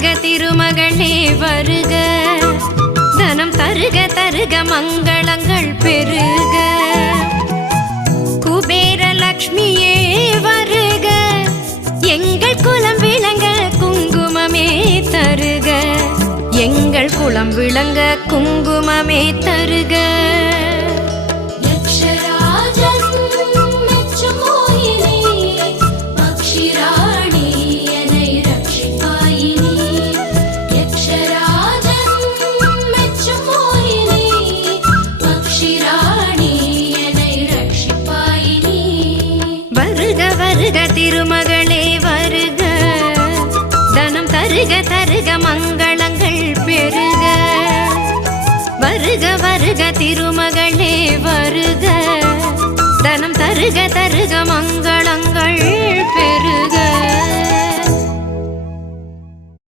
வருக திருமகளே வருக, தனம் தருக தருக மங்களங்கள் பெருக. குபேர லக்ஷ்மியே வருக, எங்கள் குலம் விளங்க குங்குமமே தருக, எங்கள் குலம் விளங்க குங்குமமே தருக. திருமகளே வருக, தனம் தருக தருக மங்களங்கள் பெருக. வருக வருக திருமகளே வருக, தனம் தருக தருக மங்களங்கள் பெருக.